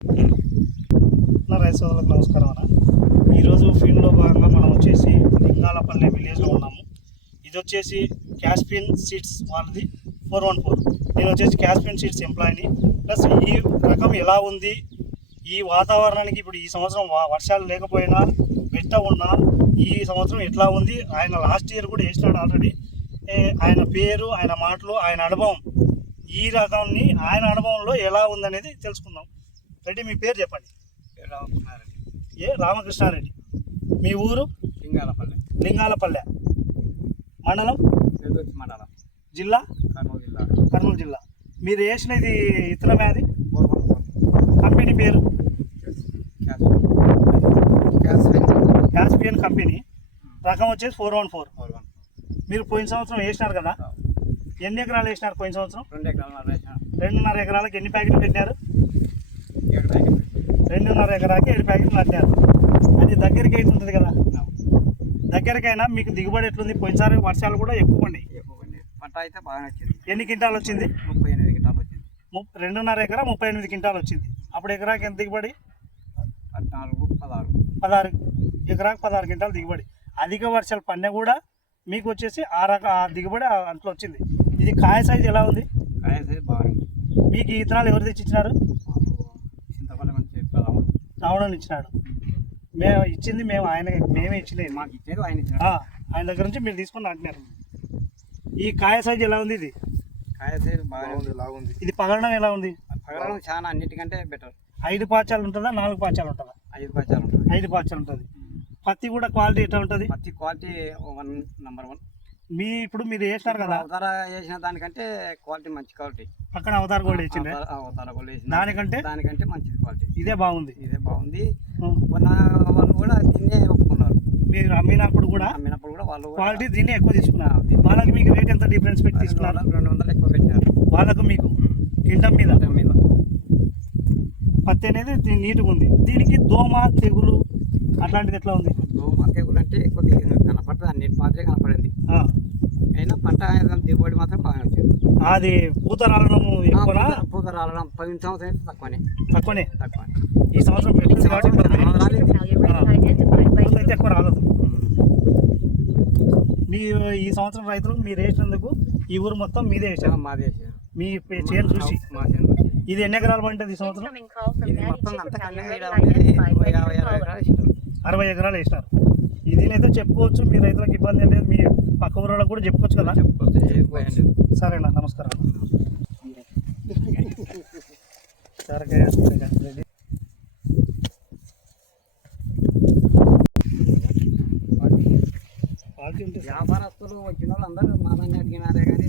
నా రైతు సోదరులకు నమస్కారం అన్న. ఈరోజు ఫీల్డ్లో భాగంగా మనం వచ్చేసి లింగాలపల్లి విలేజ్లో ఉన్నాము. ఇది వచ్చేసి క్యాస్పియన్ సీడ్స్ వాళ్ళది 414. నేను వచ్చేసి క్యాస్పియన్ సీడ్స్ ఎంప్లాయీని. ప్లస్ ఈ రకం ఎలా ఉంది, ఈ వాతావరణానికి ఇప్పుడు ఈ సంవత్సరం వర్షాలు లేకపోయినా వెట్ట ఉన్నా ఈ సంవత్సరం ఎట్లా ఉంది, ఆయన లాస్ట్ ఇయర్ కూడా వేసినాడు ఆల్రెడీ. ఆయన పేరు, ఆయన మాటలు, ఆయన అనుభవం, ఈ రకాన్ని ఆయన అనుభవంలో ఎలా ఉందనేది తెలుసుకుందాం. రెడ్డి, మీ పేరు చెప్పండి. రామకృష్ణారెడ్డి. మీ ఊరు? లింగాలపల్లె. మండలం? జిల్లా? కర్నూలు జిల్లా. మీరు వేసిన ఇది ఇతర వ్యాధి కంపెనీ పేరు? Caspian company. రకం వచ్చేసి 414. మీరు పోయిన సంవత్సరం వేసినారు కదా, ఎన్ని ఎకరాలు వేసినారు పోయిన సంవత్సరం? 2.5 ఎకరాలకు ఎన్ని ప్యాకెట్లు పెట్టినారు? 2.5 ఎకరాకి 7 ప్యాకెట్లు నాటారు. అది దగ్గరికి అయితే ఉంటుంది కదా, దగ్గరికైనా మీకు దిగుబడి ఎట్లుంది? పోయినసారి వర్షాలు కూడా ఎక్కువ పడినాయి. పంట అయితే బాగా వచ్చింది. ఎన్ని క్వింటాలు వచ్చింది? 38 క్వింటాలు వచ్చింది. 2.5 ఎకరా 38 క్వింటాలు వచ్చింది. అప్పుడు ఎకరాకి ఎంత దిగుబడి? 16 ఎకరాకి 16 క్వింటాలు దిగుబడి. అధిక వర్షాలు పడినా కూడా మీకు వచ్చేసి ఆ దిగుబడి అంట్లో వచ్చింది. ఇది కాయ సైజు ఎలా ఉంది? కాయ సైజు బాగుంది. మీకు ఈ విత్తనాలు ఎవరు తెచ్చిచ్చినారు? రావడం ఇచ్చినాడు. మేము ఇచ్చింది మేమే ఇచ్చినది. మాకు ఇచ్చేది ఆయన ఇచ్చిన. ఆయన దగ్గర నుంచి మీరు తీసుకొని అంటున్నారు. ఈ కాయ సైజు ఎలా ఉంది? ఇది కాయ సైజు బాగుంది. ఇది పగలడం ఎలా ఉంది? పగలడం చాలా అన్నిటికంటే బెటర్. 5 పాచాలు ఉంటుందా, 4 పాచాలు ఉంటుందా? 5 పాచాలు ఉంటుంది. 5 పాచాలు ఉంటుంది. పత్తి కూడా క్వాలిటీ ఎట్లా ఉంటుంది? పత్తి క్వాలిటీ 1 నెంబర్ 1. ఇప్పుడు మీరు వేసినారు కదా, అవతార వేసిన దానికంటే క్వాలిటీ మంచి క్వాలిటీ. పక్కన అవతార గోల్డ్ వేసిండే, అవతార గోల్డ్ వేసిన దానికంటే మంచిది క్వాలిటీ. ఇదే బాగుంది. వాళ్ళు కూడా దీన్నే ఒప్పుకున్నారు. మీరు అమ్మినప్పుడు కూడా వాళ్ళు క్వాలిటీ దీన్ని ఎక్కువ తీసుకున్నారు. వాళ్ళకి మీకు రేట్ ఎంత డిఫరెన్స్ పెట్టి తీసుకున్నారు? 200 ఎక్కువ పెట్టినారు వాళ్ళకు. మీకు కింటం మీద పత్తి అనేది నీట్గా ఉంది. దీనికి దోమ తెగులు అట్లాంటిది ఎట్లా ఉంది? దోమ తెగులు అంటే కొద్దిగా కనపడుతుంది, అన్నిటి మాత్రమే కనపడింది. అయినా పంట దిగుబడి మాత్రం బాగా వచ్చింది. అది పూత రాలడం ఎక్కువనా? పూత రాలడం పోయిన సంవత్సరం అయితే తక్కువనే. ఈ సంవత్సరం అయితే ఎక్కువ రాలేదు. మీరు ఈ సంవత్సరం రైతులు మీరు వేసినందుకు ఈ ఊరు మొత్తం మీదే వేసారు? మాదే వేసారు. మీ చేను చూసి. మా చేను. ఇది ఎన్ని ఎకరాలు పంటది ఈ సంవత్సరం? ఇది మొత్తం 60 ఎకరాలు వేసినారు. ఇది అయితే చెప్పుకోవచ్చు, మీ రైతులకు ఇబ్బంది లేదు, మీ పక్క ఊళ్ళకి కూడా చెప్పుకోవచ్చు కదా. సరేనా, నమస్కారం. వ్యాపారస్తులు వచ్చిన వాళ్ళు అందరూ మా దాన్ని అడిగినారే కానీ